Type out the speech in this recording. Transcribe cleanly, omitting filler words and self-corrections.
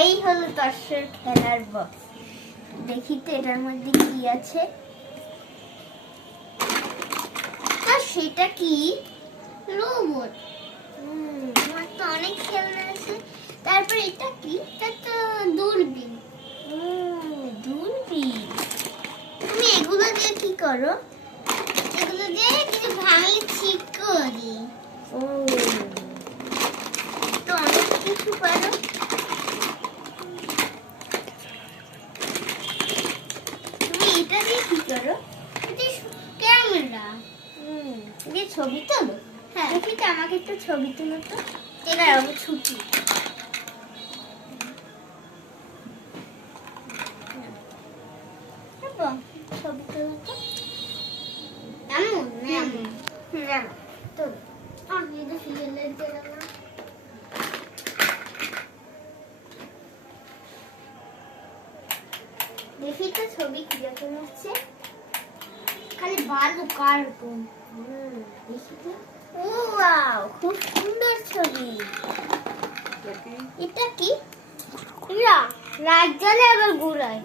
এই হলো তর্ষের খেলার বক্স। দেখি তো এটার মধ্যে কি আছে। সেটা কি? রোবট। আমার তো অনেক খেলনা আছে। তারপর এটা কি? এটা তো দূরবীন। দূরবীন। তুমি এগুলো দিয়ে কি করো? এগুলো দিয়ে কিছু ভাঙলে ঠিক করি। তো অনেক কিছু পারো। তুমি এটা দিয়ে কি করো? এটা ক্যামেরা। দিয়ে ছবি তোলো? হ্যাঁ। দেখি তো, আমাকে একটু ছবি তুলো তো। এটা আমি ছুটি। ছবি তোলো তো। এমন না এমন। তো আমি তো ফিরে দিলাম না। দেখি তো ছবি কিরকম হচ্ছে। খালি ভালো কার্টুন। দেখি তো। ওয়াও, খুব সুন্দর ছবি। এটা কি? লাইট জ্বলে আবার ঘুরায়।